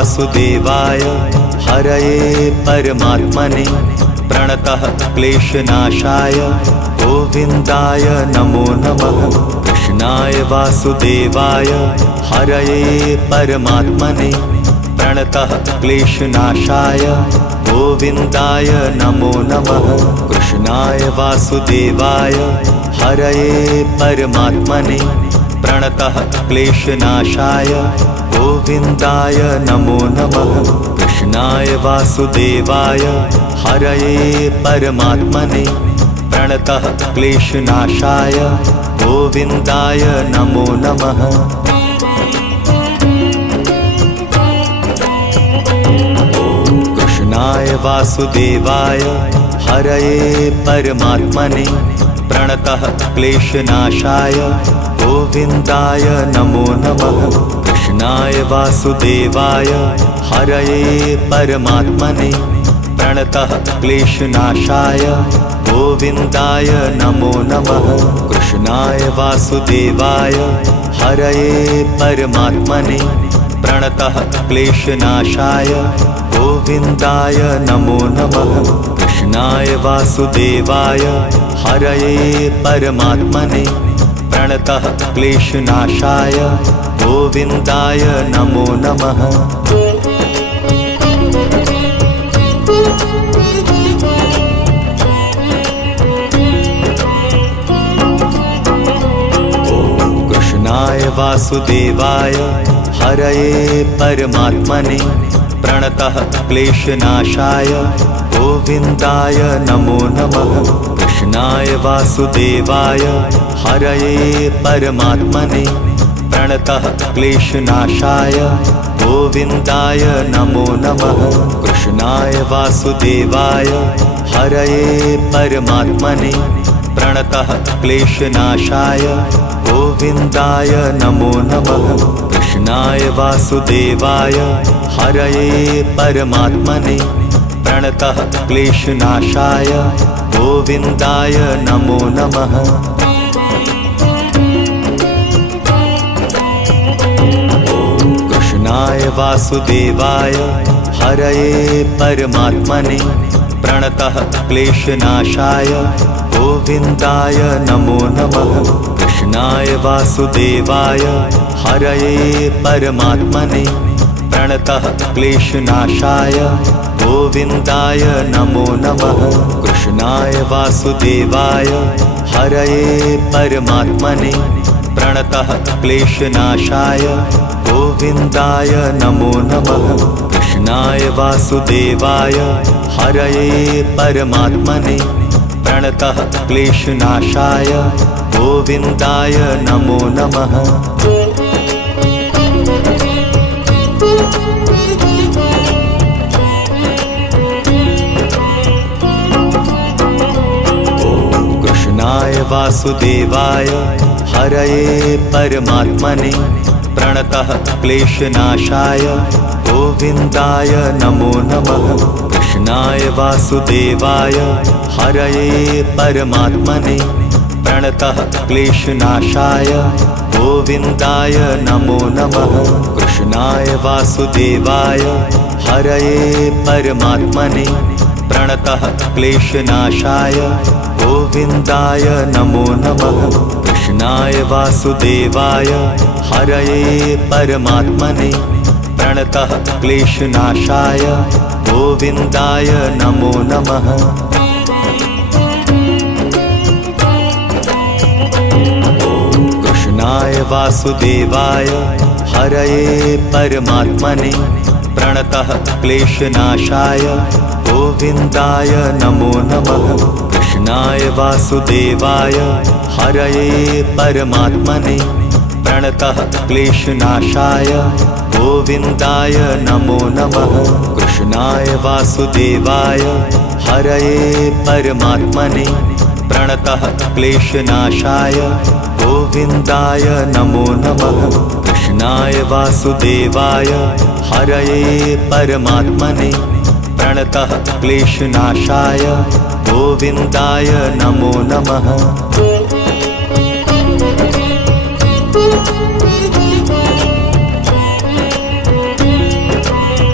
वासुदेवाय हरये परमात्मने प्रणतः क्लेशनाशाय गोविन्दाय नमो नमः। कृष्णाय वासुदेवाय हरये परमात्मने प्रणतः क्लेशनाशाय गोविन्दाय नमो नमः। कृष्णाय वासुदेवाय हरये परमात्मने प्रणतः क्लेशनाशाय गोविन्दाय नमो नमः। कृष्णाय वासुदेवाय हरये परमात्मने प्रणतः क्लेशनाशाय गोविन्दाय नमो नमः। कृष्णाय वासुदेवाय हरये परमात्मने प्रणतः क्लेशनाशाय गोविन्दाय नमो नमः। कृष्णाय वासुदेवाय हरये परमात्मने प्रणतः क्लेशनाशाय गोविन्दाय नमो नमः। कृष्णाय वासुदेवाय हरये परमात्मने प्रणतः क्लेशनाशाय गोविन्दाय नमो नमः। कृष्णाय वासुदेवाय हरये परमात्मने प्रणतः क्लेशनाशाय गोविन्दाय नमो नमः। कृष्णाय वासुदेवाय हरये परमात्मने प्रणतः क्लेशनाशाय गोविन्दाय नमो नमः। कृष्णाय वासुदेवाय हरये परमात्मने प्रणतः क्लेशनाशाय गोविन्दाय नमो नमः। कृष्णाय वासुदेवाय हरये परमात्मने प्रणतः क्लेशनाशाय गोविन्दाय नमो नमः। कृष्णाय वासुदेवाय हरये परमात्मने प्रणतः क्लेशनाशाय गोविन्दाय नमो नमः। कृष्णाय वासुदेवाय हरये परमात्मने प्रणतः क्लेशनाशाय गोविन्दाय नमो नमः। कृष्णाय वासुदेवाय हरये परमात्मने प्रणतः क्लेशनाशाय गोविन्दाय नमो नमः। कृष्णाय वासुदेवाय हरये परमात्मने प्रणतः क्लेशनाशाय गोविन्दाय नमो नमः। कृष्णाय वासुदेवाय हरये परमात्मने प्रणतः क्लेशनाशाय गोविन्दाय नमो नमः। कृष्णाय वासुदेवाय हरये परमात्मने प्रणतः क्लेशनाशाय गोविन्दाय नमो नमः। कृष्णाय वासुदेवाय हरये परमात्मने प्रणतः क्लेशनाशाय गोविन्दाय नमो नमः। कृष्णाय वासुदेवाय हरये परमात्मने प्रणतः क्लेशनाशाय गोविन्दाय नमो नमः। कृष्णाय वासुदेवाय हरये परमात्मने प्रणतः क्लेशनाशाय गोविन्दाय नमो नमः। कृष्णाय वासुदेवाय हरये परमात्मने प्रणतः क्लेशनाशाय गोविन्दाय नमो नमः। कृष्णाय वासुदेवाय हरये परमात्मने प्रणतः क्लेशनाशाय गोविन्दाय नमो नमः। कृष्णाय वासुदेवाय हरये परमात्मने प्रणतः क्लेशनाशाय गोविन्दाय नमो नमः। कृष्णाय वासुदेवाय हरये परमात्मने प्रणतः क्लेशनाशाय गोविन्दाय नमो नमः।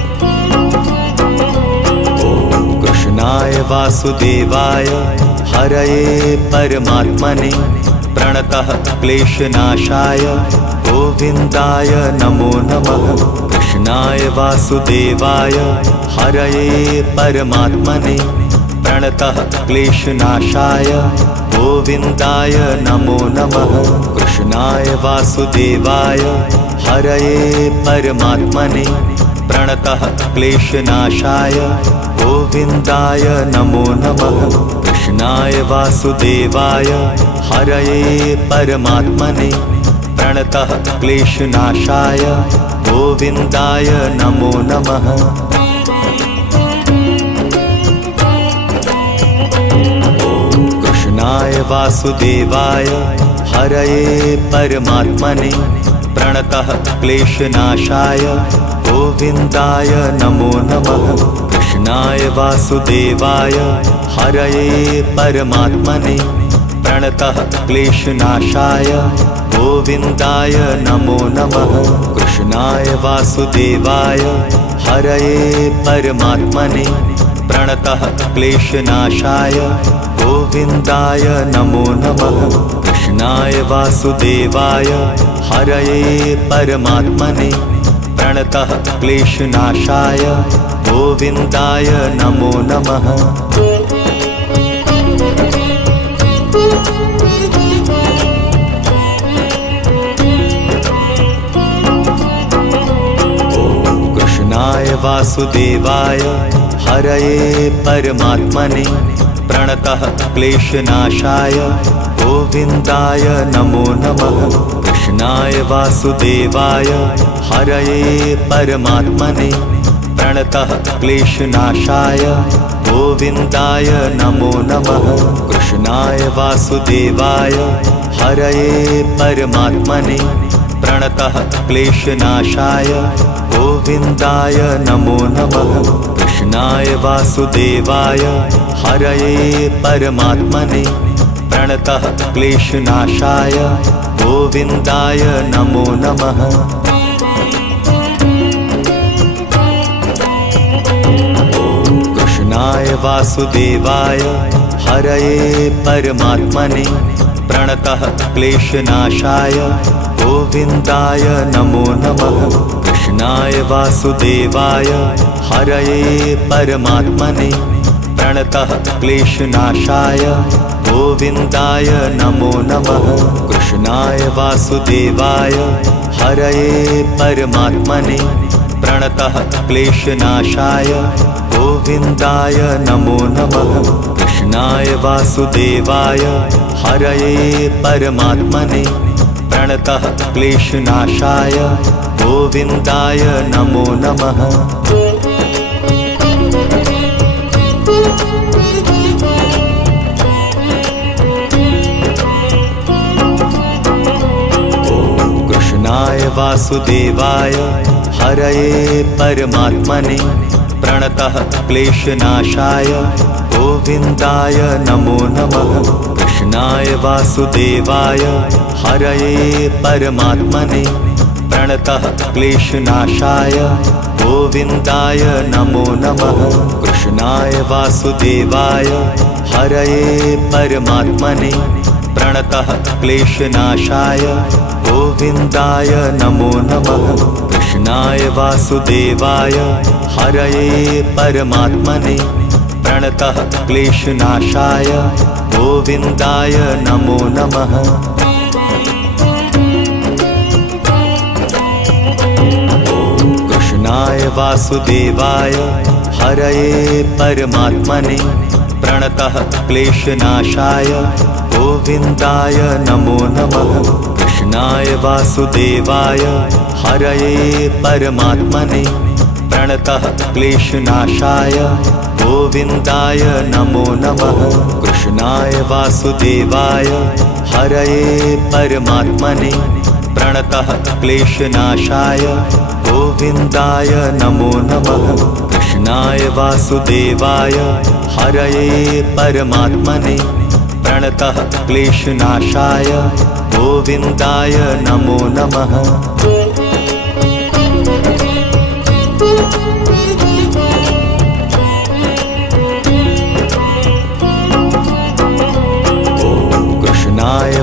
कृष्णाय वासुदेवाय हरये परमात्मने प्रणतः क्लेशनाशाय गोविन्दाय नमो नमः। कृष्णाय वासुदेवाय हरये परमात्मने प्रणतः क्लेशनाशाय गोविन्दाय नमो नमः। कृष्णाय वासुदेवाय हरये परमात्मने प्रणतः क्लेशनाशाय गोविन्दाय नमो नमः। कृष्णाय वासुदेवाय हरये परमात्मने प्रणतः क्लेशनाशाय गोविन्दाय नमो नमः। कृष्णाय वासुदेवाय हरये परमात्मने प्रणतः क्लेशनाशाय गोविन्दाय नमो नमः। कृष्णाय वासुदेवाय हरये परमात्मने प्रणतः क्लेशनाशाय गोविन्दाय नमो नमः। कृष्णाय वासुदेवाय हरये परमात्मने प्रणतः क्लेशनाशाय गोविन्दाय नमो नमः। कृष्णाय वासुदेवाय हरये परमात्मने प्रणतः क्लेशनाशाय गोविन्दाय नमो नमः। कृष्णाय वासुदेवाय हरये परमात्मने प्रणतः क्लेशनाशाय गोविन्दाय नमो नमः। कृष्णाय वासुदेवाय हरये परमात्मने प्रणतः क्लेशनाशाय गोविन्दाय नमो नमः। कृष्णाय वासुदेवाय हरये परमात्मने प्रणतः क्लेशनाशाय गोविन्दाय नमो नमः। कृष्णाय वासुदेवाय हरये परमात्मने प्रणतः क्लेशनाशाय गोविन्दाय नमो नमः। कृष्णाय वासुदेवाय हरये परमात्मने प्रणतः क्लेशनाशाय गोविन्दाय नमो नमः। कृष्णाय वासुदेवाय हरये परमात्मने प्रणतः क्लेशनाशाय गोविन्दाय नमो नमः। कृष्णाय वासुदेवाय हरये परमात्मने प्रणतः क्लेशनाशाय गोविन्दाय नमो नमः। कृष्णाय वासुदेवाय हरये परमात्मने प्रणतः क्लेशनाशाय गोविन्दाय नमो नमः। कृष्णाय वासुदेवाय हरये परमात्मने प्रणतः क्लेशनाशाय गोविन्दाय नमो नमः। कृष्णाय वासुदेवाय हरये परमात्मने प्रणतः क्लेशनाशाय गोविन्दाय नमो नमः। कृष्णाय वासुदेवाय हरये परमात्मने प्रणतः क्लेशनाशाय गोविन्दाय नमो नमः। कृष्णाय वासुदेवाय हरये परमात्मने प्रणतः क्लेशनाशाय गोविन्दाय नमो नमः। कृष्णाय वासुदेवाय हरये परमात्मने प्रणतः क्लेशनाशाय गोविन्दाय नमो नमः। कृष्णाय वासुदेवाय हरये परमात्मने प्रणतः क्लेशनाशाय गोविन्दाय नमो नमः। कृष्णाय वासुदेवाय हरये परमात्मने प्रणतः क्लेशनाशाय गोविन्दाय नमो नमः। कृष्णाय वासुदेवाय हरये परमात्मने प्रणतः क्लेशनाशाय गोविन्दाय नमो नमः।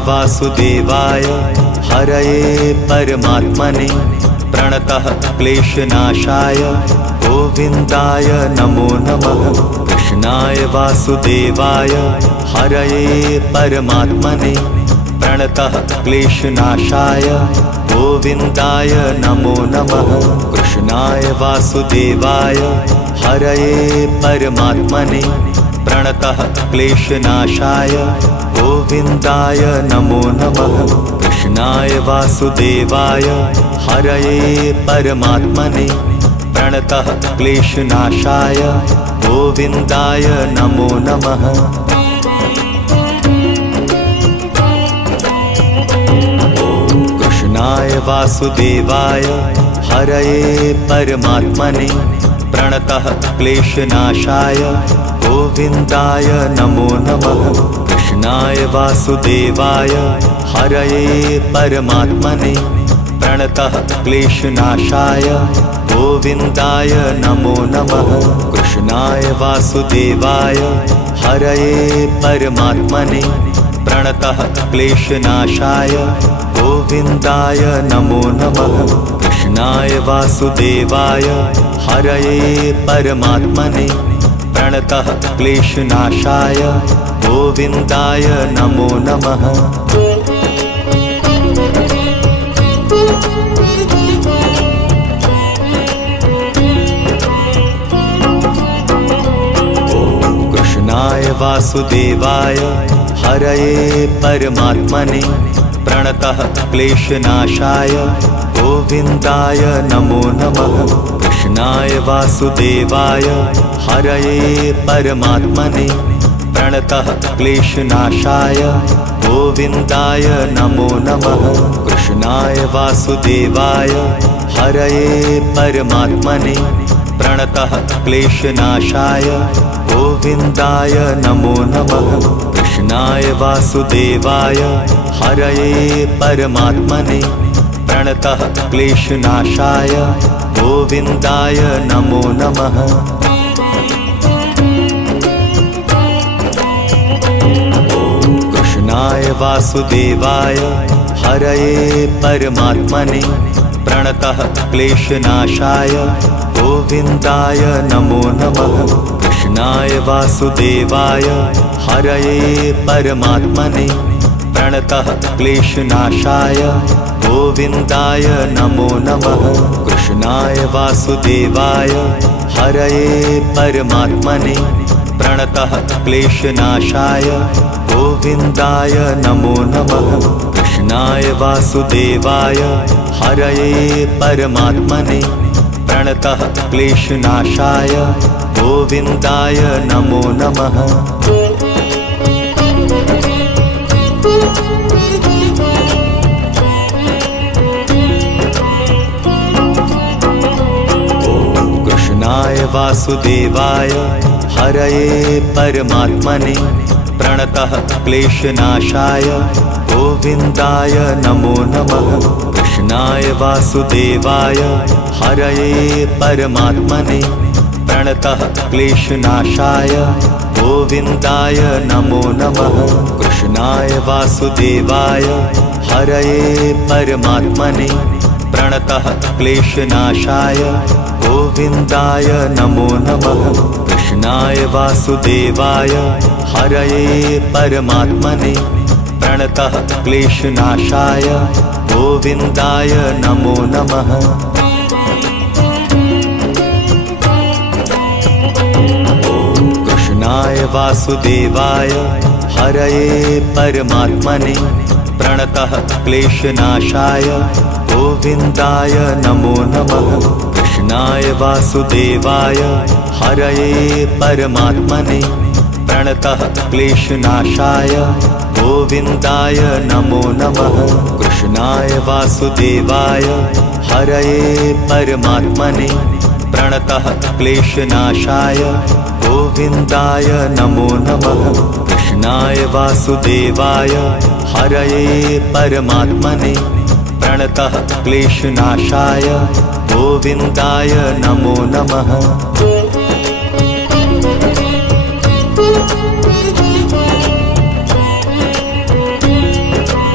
वासुदेवाय हरये परमात्मने प्रणतः क्लेशनाशाय गोविन्दाय नमो नमः। कृष्णाय वासुदेवाय हरये परमात्मने प्रणतः क्लेशनाशाय गोविन्दाय नमो नमः। कृष्णाय वासुदेवाय हरये परमात्मने प्रणतः क्लेशनाशाय गोविन्दाय नमो नमः। कृष्णाय वासुदेवाय हरये परमात्मने प्रणतः क्लेशनाशाय गोविन्दाय नमो नमः। कृष्णाय वासुदेवाय हरये परमात्मने प्रणतः क्लेशनाशाय गोविन्दाय नमो नमः। कृष्णाय वासुदेवाय हरये परमात्मने प्रणतः क्लेशनाशाय गोविन्दाय नमो नमः। कृष्णाय वासुदेवाय हरये परमात्मने प्रणतः क्लेशनाशाय गोविन्दाय नमो नमः। कृष्णाय वासुदेवाय हरये परमात्मने प्रणतः क्लेशनाशाय गोविन्दाय नमो नमः। कृष्णाय वासुदेवाय हरये परमात्मने प्रणतः क्लेशनाशाय गोविन्दाय नमो नमः। कृष्णाय वासुदेवाय हरये परमात्मने प्रणतः क्लेशनाशाय गोविन्दाय नमो नमः। कृष्णाय वासुदेवाय हरये परमात्मने प्रणतः क्लेशनाशाय गोविन्दाय नमो नमः। कृष्णाय वासुदेवाय हरये परमात्मने प्रणतः क्लेशनाशाय गोविन्दाय नमो नमः। कृष्णाय वासुदेवाय हरये परमात्मने प्रणतः क्लेशनाशाय गोविन्दाय नमो नमः। कृष्णाय वासुदेवाय हरये परमात्मने प्रणतः क्लेशनाशाय गोविन्दाय नमो नमः। कृष्णाय वासुदेवाय हरये परमात्मने प्रणतः क्लेशनाशाय गोविन्दाय नमो नमः। कृष्णाय वासुदेवाय हरये परमात्मने प्रणतः क्लेशनाशाय गोविन्दाय नमो नमः। कृष्णाय वासुदेवाय हरये परमात्मने प्रणतः क्लेशनाशाय गोविन्दाय नमो नमः। कृष्णाय वासुदेवाय हरये परमात्मने प्रणतः क्लेशनाशाय गोविन्दाय नमो नमः। कृष्णाय वासुदेवाय हरये परमात्मने प्रणतः क्लेशनाशाय गोविन्दाय नमो नमः। कृष्णाय वासुदेवाय हरये परमात्मने प्रणतः क्लेशनाशाय गोविन्दाय नमो नमः। कृष्णाय वासुदेवाय हरये परमात्मने प्रणतः क्लेशनाशाय गोविन्दाय नमो नमः। कृष्णाय वासुदेवाय हरये परमात्मने प्रणतः क्लेशनाशाय गोविन्दाय नमो नमः। कृष्णाय वासुदेवाय हरये परमात्मने प्रणतः क्लेशनाशाय गोविन्दाय नमो नमः। कृष्णाय वासुदेवाय हरये परमात्मने प्रणतः क्लेशनाशाय गोविन्दाय नमो नमः।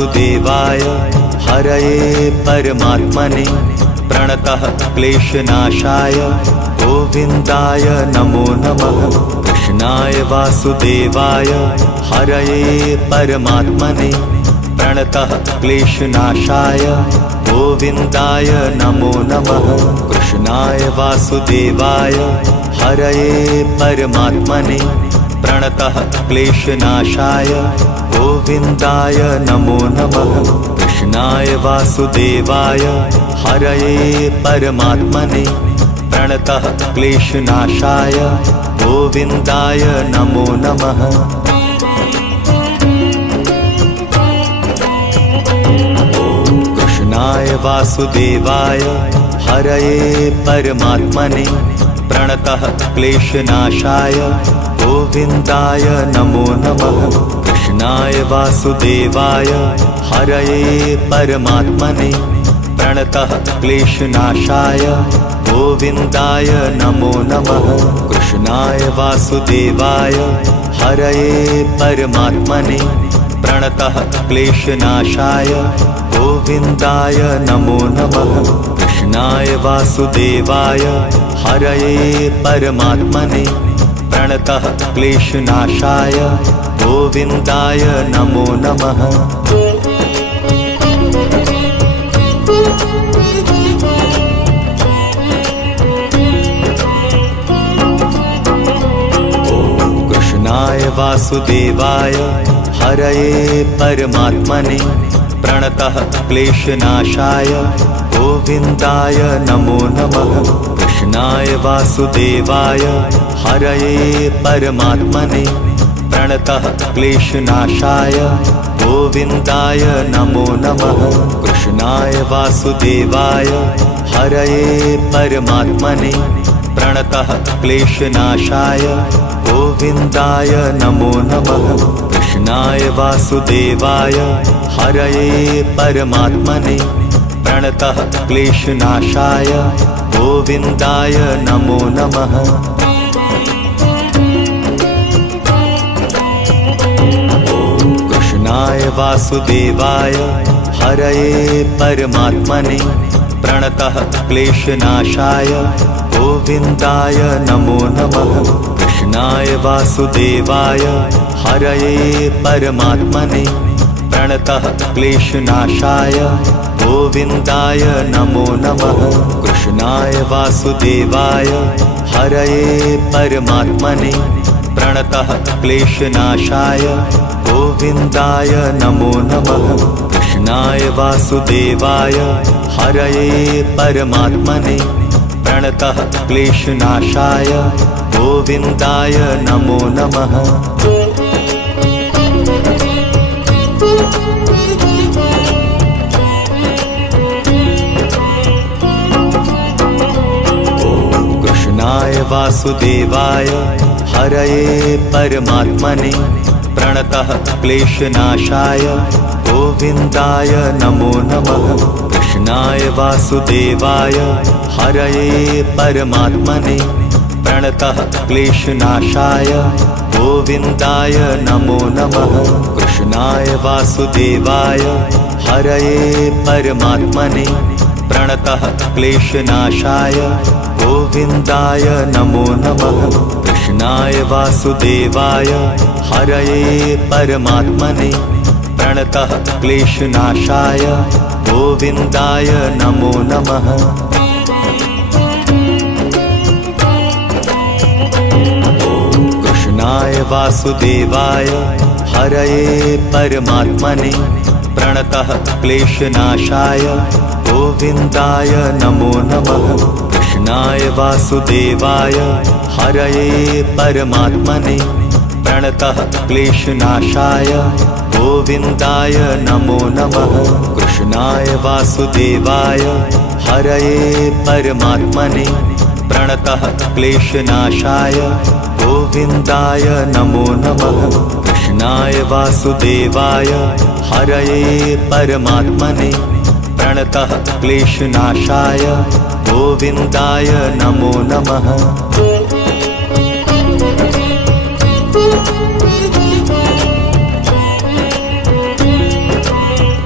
वासुदेवाय हरये परमात्मने प्रणतः क्लेशनाशाय गोविन्दाय नमो नमः। कृष्णाय वासुदेवाय हरये परमात्मने प्रणतः क्लेशनाशाय गोविन्दाय नमो नमः। कृष्णाय वासुदेवाय हरये परमात्मने प्रणतः क्लेशनाशाय गोविन्दाय नमो नमः। कृष्णाय वासुदेवाय हरये परमात्मने प्रणतः क्लेशनाशाय गोविन्दाय नमो नमः। कृष्णाय वासुदेवाय हरये परमात्मने प्रणतः क्लेशनाशाय गोविन्दाय नमो नमः। कृष्णाय वासुदेवाय हरये परमात्मने प्रणतः क्लेशनाशाय गोविन्दाय नमो नमः। कृष्णाय वासुदेवाय हरये परमात्मने प्रणतः क्लेशनाशाय गोविन्दाय नमो नमः। कृष्णाय वासुदेवाय हरये परमात्मने प्रणतः क्लेशनाशाय गोविन्दाय नमो नमः। कृष्णाय वासुदेवाय हरये परमात्मने प्रणतः क्लेशनाशाय गोविन्दाय नमो नमः। कृष्णाय वासुदेवाय हरये परमात्मने प्रणतः क्लेशनाशाय गोविन्दाय नमो नमः। कृष्णाय वासुदेवाय हरये परमात्मने प्रणतः क्लेशनाशाय गोविन्दाय नमो नमः। कृष्णाय वासुदेवाय हरये परमात्मने प्रणतः क्लेशनाशाय गोविन्दाय नमो नमः। कृष्णाय वासुदेवाय हरये परमात्मने प्रणतः क्लेशनाशाय गोविन्दाय नमो नमः। कृष्णाय वासुदेवाय हरये परमात्मने प्रणतः क्लेशनाशाय गोविन्दाय नमो नमः। कृष्णाय वासुदेवाय हरये परमात्मने प्रणतः क्लेशनाशाय गोविन्दाय नमो नमः। कृष्णाय वासुदेवाय हरये परमात्मने प्रणतः क्लेशनाशाय गोविन्दाय नमो नमः। कृष्णाय वासुदेवाय हरये परमात्मने प्रणतः क्लेशनाशाय गोविन्दाय नमो नमः। कृष्णाय वासुदेवाय हरये परमात्मने प्रणतः क्लेशनाशाय गोविन्दाय नमो नमः। कृष्णाय वासुदेवाय हरये परमात्मने प्रणतः क्लेशनाशाय गोविन्दाय नमो नमः। कृष्णाय वासुदेवाय हरये परमात्मने प्रणतः क्लेशनाशाय गोविन्दाय नमो नमः। कृष्णाय वासुदेवाय हरये परमात्मने प्रणतः क्लेशनाशाय गोविन्दाय नमो नमः। कृष्णाय वासुदेवाय हरये परमात्मने प्रणतः क्लेशनाशाय गोविन्दाय नमो नमः। कृष्णाय वासुदेवाय हरये परमात्मने प्रणतः क्लेशनाशाय गोविन्दाय नमो नमः। कृष्णाय वासुदेवाय हरये परमात्मने प्रणतः क्लेशनाशाय गोविन्दाय नमो नमः।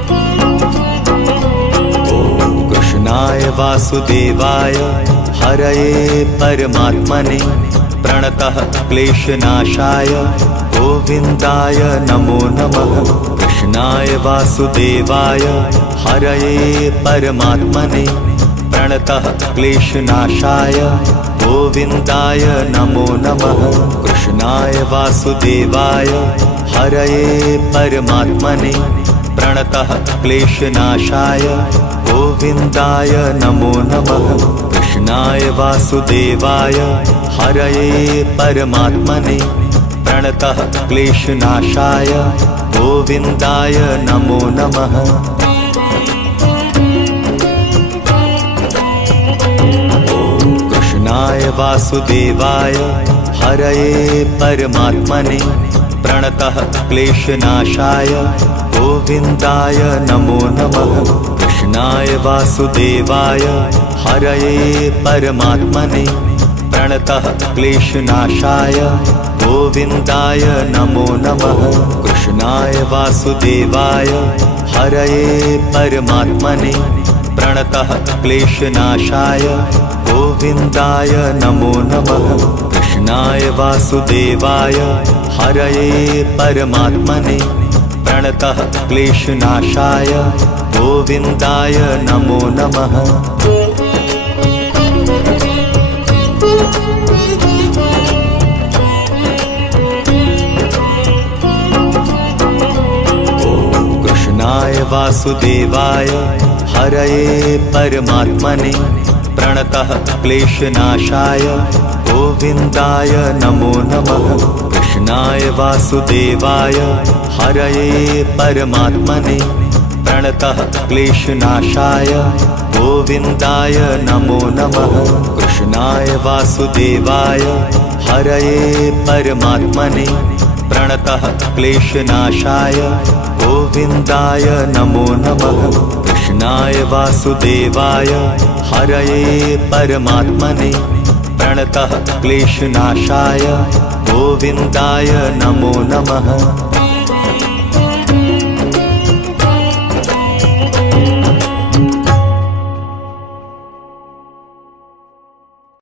कृष्णाय वासुदेवाय हरये परमात्मने प्रणतः क्लेशनाशाय गोविन्दाय नमो नमः। कृष्णाय वासुदेवाय हरये परमात्मने प्रणतः क्लेशनाशाय गोविन्दाय नमो नमः। कृष्णाय वासुदेवाय हरये परमात्मने प्रणतः क्लेशनाशाय गोविन्दाय नमो नमः। कृष्णाय वासुदेवाय हरये परमात्मने प्रणतः क्लेशनाशाय गोविन्दाय नमो नमः। कृष्णाय वासुदेवाय हरये परमात्मने प्रणतः क्लेशनाशाय गोविन्दाय नमो नमः। कृष्णाय वासुदेवाय हरये परमात्मने प्रणतः क्लेशनाशाय गोविन्दाय नमो नमः। कृष्णाय वासुदेवाय हरये परमात्मने प्रणतः क्लेशनाशाय गोविन्दाय नमो नमः। कृष्णाय वासुदेवाय हरये परमात्मने प्रणतः क्लेशनाशाय गोविन्दाय नमो नमः। कृष्णाय वासुदेवाय हरये परमात्मने प्रणतः क्लेशनाशाय गोविन्दाय नमो नमः। कृष्णाय वासुदेवाय हरये परमात्मने प्रणतः क्लेशनाशाय गोविन्दाय नमो नमः। कृष्णाय वासुदेवाय हरये परमात्मने प्रणतः क्लेशनाशाय गोविन्दाय नमो नमः। कृष्णाय वासुदेवाय हरये परमात्मने प्रणतः क्लेशनाशाय गोविन्दाय नमो नमः।